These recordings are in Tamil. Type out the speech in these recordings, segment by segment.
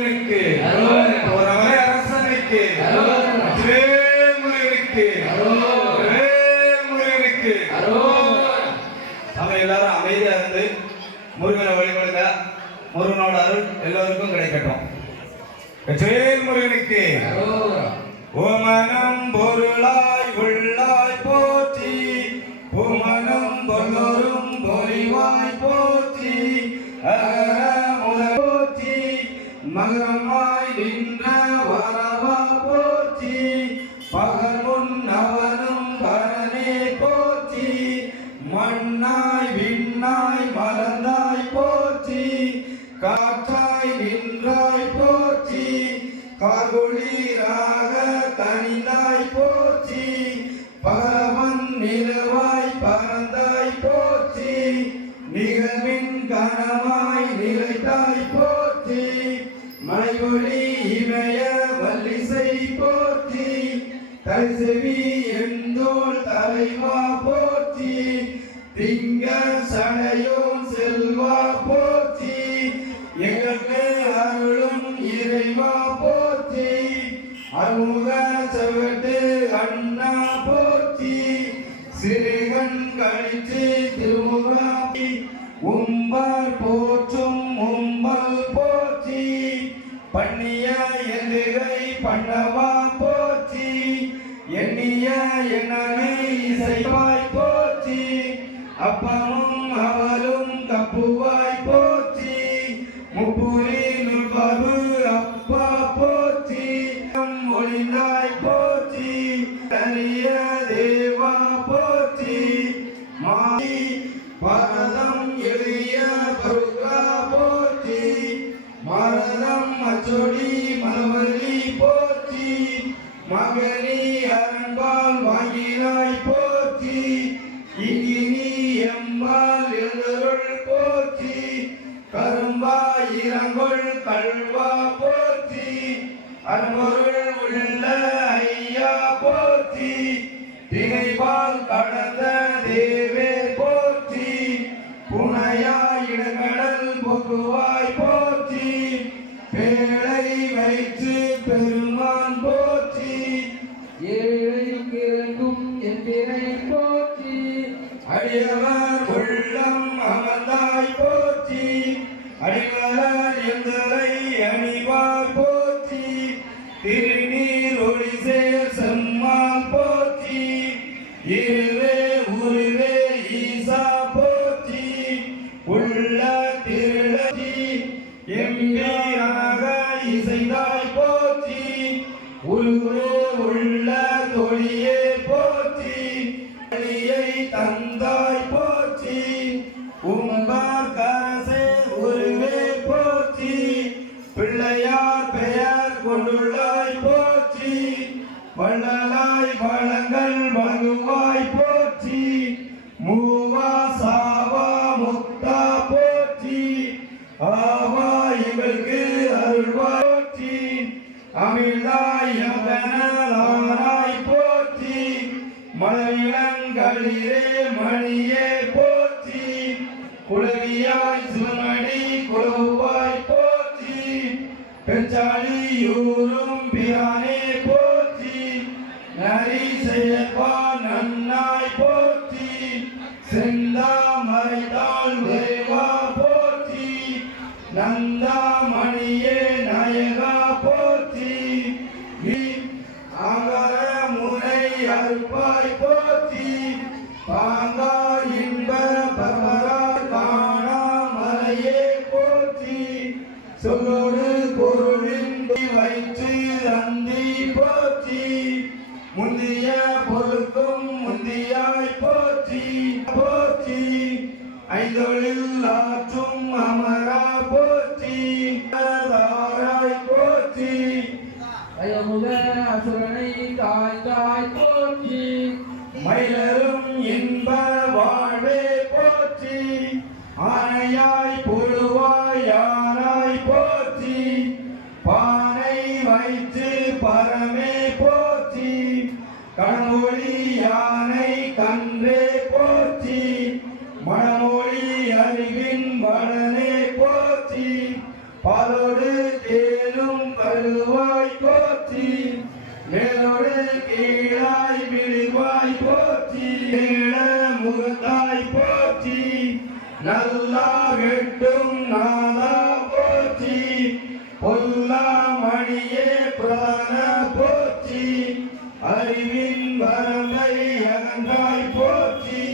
முருகனுக்கு ஒரவரை அரசனுக்கு முருகனுக்கு முருகனுக்கு நம்ம எல்லாரும் அமைதியா இருந்து முருகனை வழிபடுங்க. முருகனோட அருள் எல்லோருக்கும் கிடைக்கட்டும். முருகனுக்கு ஓமனம் பொருளாய் உள்ளாய் போற்றி, ஓமனம் பொருளும் பொறிவாய் போற்றி, போற்றி மகரமாய் நின்ற வரவா போற்றி, பகமுன் அவனும் பரனே போற்றி, மண்ணாய் விண்ணாய் மலர்ந்தாய் போற்றி, காற்றாய் நின்றாய் போற்றி, காகுளிராக தனிந்தாய் போற்றி, பகவன் நிலவாய் பறந்தாய் போற்றி, நிகழ்வின் கனமாய் நிலைத்தாய் போற்றி, மலையொளி இமய வல்லிசை போற்றி, தரிசெவி எந்தோள் தலைவா போற்றி, திங்க சடையோன் செல்வா போற்றி, எங்களுக்கு அருளும் இறைவா போற்றி, அருமுக செவட்டு அண்ணா போற்றி, சிறுகண் கழித்து திருமுகாட்டி, உம்பர் போற்றும் உம்பல் போற்றி, பண்ணிய எதுகை பண்ணவா போற்றி, எண்ணிய எண்ணனை இசைவாய் போற்றி, அப்பமும் அவளும் கப்புவாய் போற்றி, முப்புரி நுட்பு அப்பா போற்றி, ஒளிந்தாய் போற்றி, கரிய தேவா போற்றி, மாறி பரதம் எளிய பருகா போற்றி, மரதம் அச்சொடி மலவலி போற்றி, மகனி அரண்பால் வாங்கினாய் போற்றி, இங்கினி எம்பால் எழுதருள் போற்றி, கரும்பா இறங்கொள் கல்வா போற்றி, அன்பொருள் உள்ள ஐயா போற்றி, திகைபால் கடந்த தேவே போற்றி, புனையாய் இடங்கடல் பொகுவாய் போற்றி, பேழை வயிற்று பெருமான் போற்றி, ஏழைக்கு இறங்கும் என் திரை போற்றி, அடியவர் உள்ளம் அமர்ந்தாய் போற்றி, அடிமலர் எந்தரை அணிவார் போற்றி, திருநீர் ஒளிசேர் செம்மான் போற்றி, இருவே உருவே ஈசா போற்றி, உள்ள திருளி எம்பீராக இசைந்தாய் போற்றி, உருவே உள்ள தொழியே போற்றி, வழியை தந்தாய் போற்றி, உம்பர் கரசே உருவே போற்றி, பிள்ளையார் பெயர் கொண்டுள்ளாய் போற்றி, வள்ளலாய் வளங்கள் வகுவாய் போற்றி, மூவா சாவா முத்தா போற்றி, ஆவா எங்களுக்கு அருள்வாய் போற்றி, அமிழ்தாய் யவனாய் போற்றி, மலவிளங்களிலே மணியே போற்றி, குளவியாய் சிவனடி குளவாய் போற்றி, பெற்றாளியூரும் பிரானே போற்றி, நரி செயற்பா நன்னாய் போற்றி, செந்தா மறைத்தாள் தேவா போற்றி, நந்தா மணியே நாயகா போற்றி, ஆகார முனை அருப்பாய் போற்றி, பாங்கா இன்ப பரமரா காணாமலையே போற்றி, சொல்லோடு பொருளின் வயிற்று அந்தி போற்றி, முந்திய பொருளுக்கும் முந்தியாய் போற்றி போற்றி, ஐந்தொழில் ஆற்றும் அமரா போற்றி, தாராய் போற்றி, அயமுக அசுரனை தாய்ந்தாய் போற்றி, மயிலரும் இன்ப வாழ்வே போற்றி, ஆனையாய் புழுவாய் யானாய் போற்றி, பானை வைத்து பரமே போற்றி, கணமொழி யானை கன்றே போற்றி, மணமொழி அறிவின் வடனே போற்றி, பாலோடு தேனு கெட்டும் நாதா போற்றி பொல்லாமணியே பிராண போற்றி அறிவின் வரம்பை அகன்றாய் போற்றி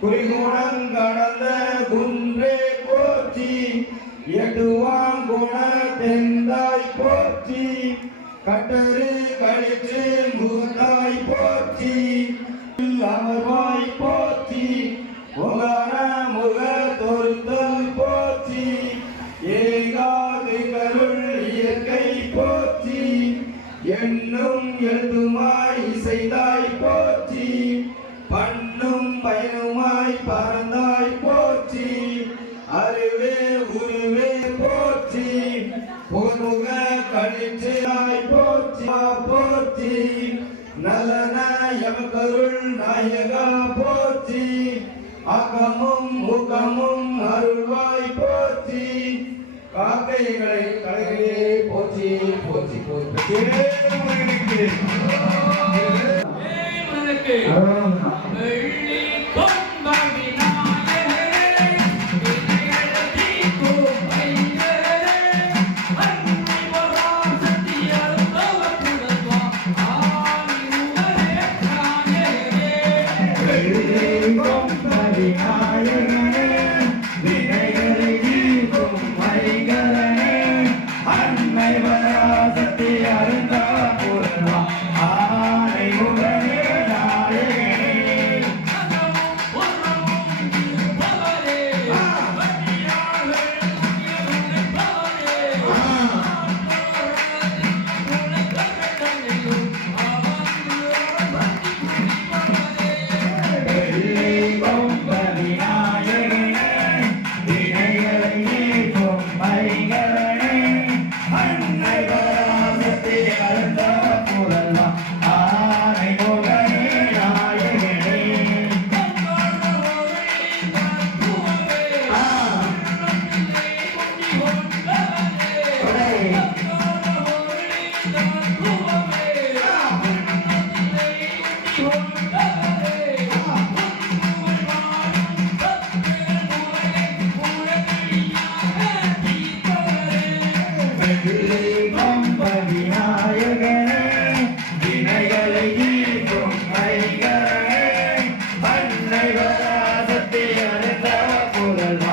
குறிகுணம் கடந்த குன்றே போற்றி எட்டுவாங்குண தெந்தாய் போற்றி கட்டரு கழித்து முகத்தாய் போற்றி அமர்வாய் போற்றி முகன முக தொருத்தல் போற்றி ஏகாது கருள் இயற்கை போற்றி எண்ணும் எழுதுமாய் இசைதாய் போற்றி பண்ணும் பயனுமாய் பறந்தாய் போற்றி அருவே உருவே போற்றி புகமுக கழிச்சாய் போற்றி போற்றி நலன எமக்கருள் நாயகா போற்றி அகமும் முகமும் அருள்வாய் போற்றி காக்கைகளை கலைகளே போற்றி போற்றி போற்றி வெள்ளி கொம்ப விநாயகரே வினையழகி கோமையரே அன்னி வராசதி அருந்தவ புலவா ஆனிமுகரே காணேரே வெள்ளி கொம்ப விநாயகனே வினைகளை தீர்க்கும் மைகரனே அன்னை வராசதி அருந்தவ புலவா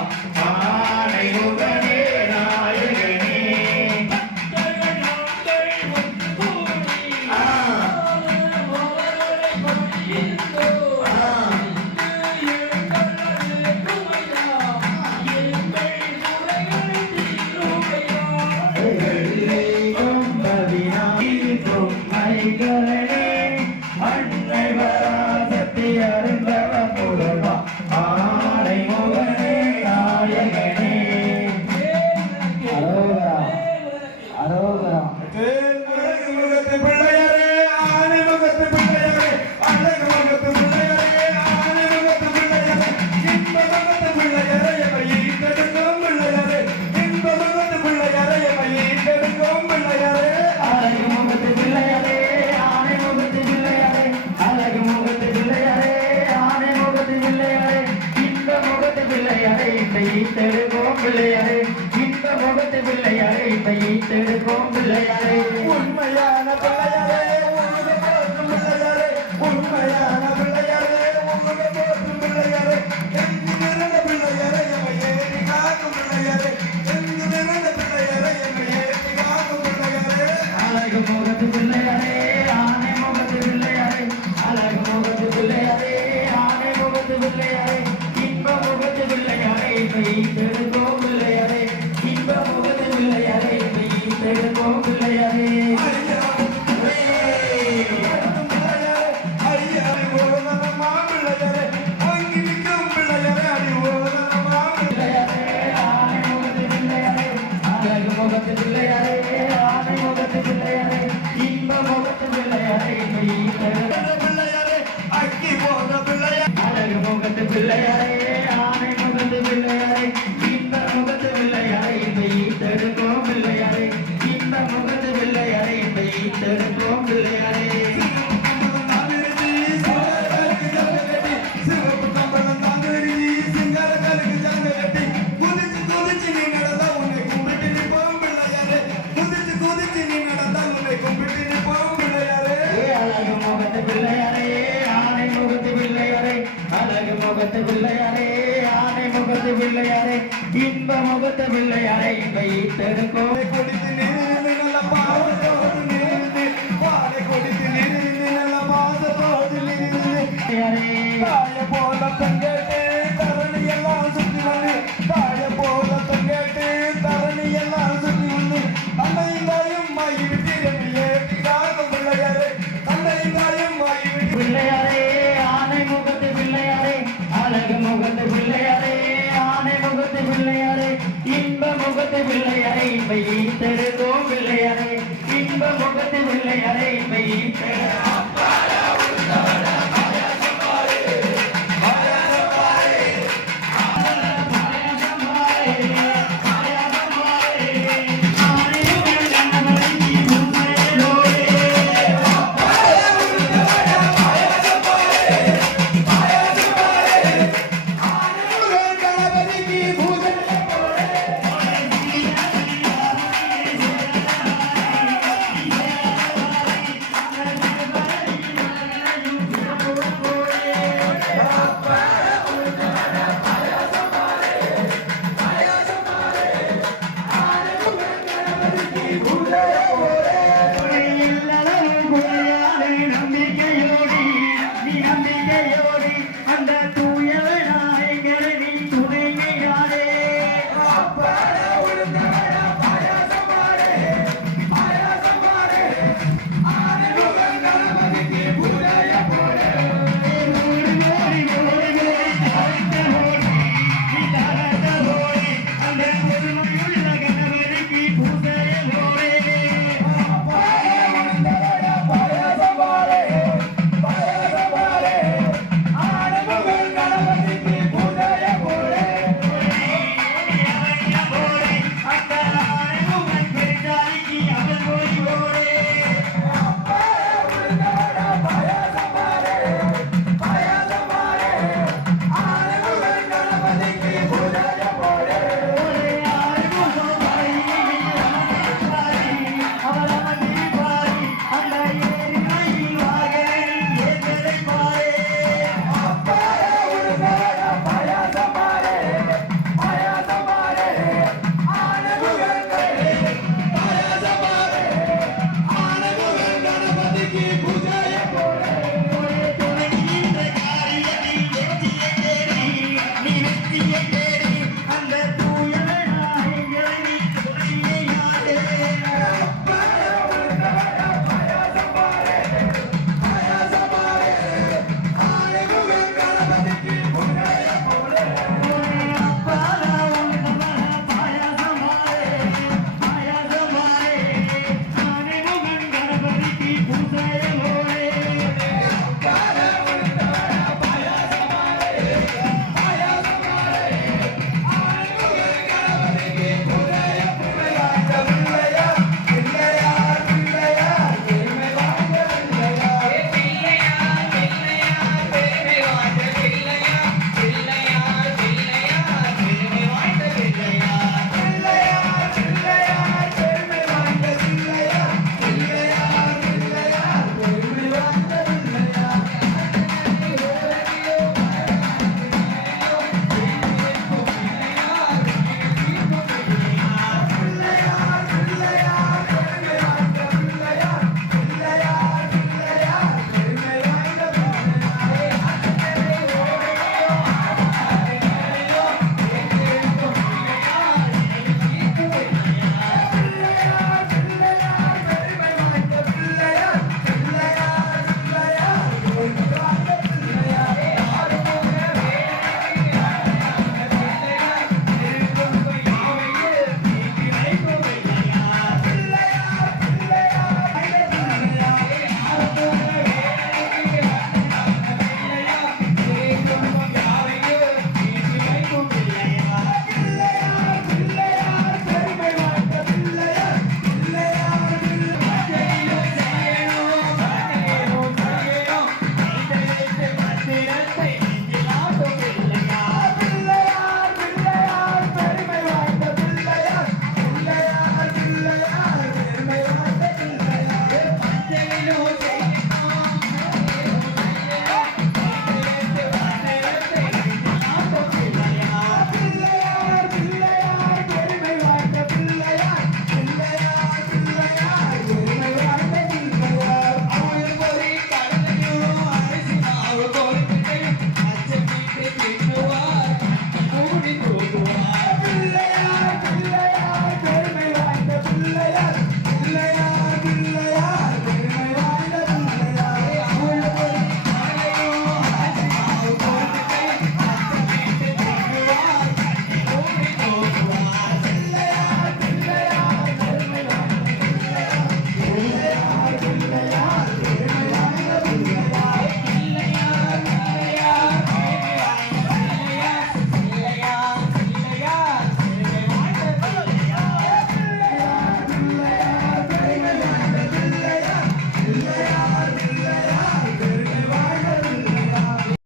ஆனை முகனே பிள்ளையாரே இந்த முகத்து பிள்ளையாரே இந்த ஈட்டெடுக்கும் பிள்ளையாரே உண்மையான பிள்ளையாரே உங்க போற்றும் பிள்ளையாரே உண்மையான பிள்ளையாரே உங்க போற்றும் பிள்ளையாரே எங்கு நிறந்த பிள்ளையாரே எம்மை ஏறி காக்கும் பிள்ளையாரே எங்கு நிறந்த பிள்ளையாரே எம்மை ஏறி காக்கும் பிள்ளையாரே அழகு முகத்து பிள்ளையாரே ஆனை முகத்து பிள்ளையாரே அழகு முகத்து பிள்ளையாரே ஆனை முகத்து பிள்ளையாரே இன்ப முகத்து பிள்ளையாரே இந்த ஈட்டெடுக்கும் பிள்ளையாரே இன்ப முகத்து பிள்ளையாரே இந்த ஈட்டெடுக்கும் பிள்ளையாரே இந்த நினைத்து நீ நடந்தால் உன்னை கும்பிட்டு நிற்போம் பிள்ளையாரே. அழகு முகத்து பிள்ளையாரே ஆனை முகத்து பிள்ளையாரே அழகு முகத்து பிள்ளையாரே ஆனை முகத்து பிள்ளையாரே இன்ப முகத்து பிள்ளையாரே இன்ப ஈட்டெடுக்கும் பாலை குடித்து நிறுந்து நல்ல பாசத்தோடு நிறுந்து பாலை குடித்து நிறுந்து நல்ல பாசத்தோடு நிறுந்து தாய போல தங்கேட்டு தரணி எல்லாம் சுற்றி வந்து தாய போல தங்கேட்டு தரணி எல்லாம் சுற்றி வந்து தன்னையும் தாயும் ஆகி விட்டு ஏற்றினார்கள் பிள்ளையாரே தன்னையும் தாயும் ஆகி விட்டு பிள்ளையாரே ஆனை முகத்து பிள்ளையாரே அழகு முகத்து பிள்ளையாரே ஆனை முகத்து பிள்ளையாரே இன்ப முகத்து பிள்ளையாரே இன்ப ஈட்டெடுக்கும் பிள்ளையாரே இன்ப முகத்து பிள்ளையாரே இன்ப ஈட்டெடுக்கும் கணபதிக்கு பூஜை பூஜை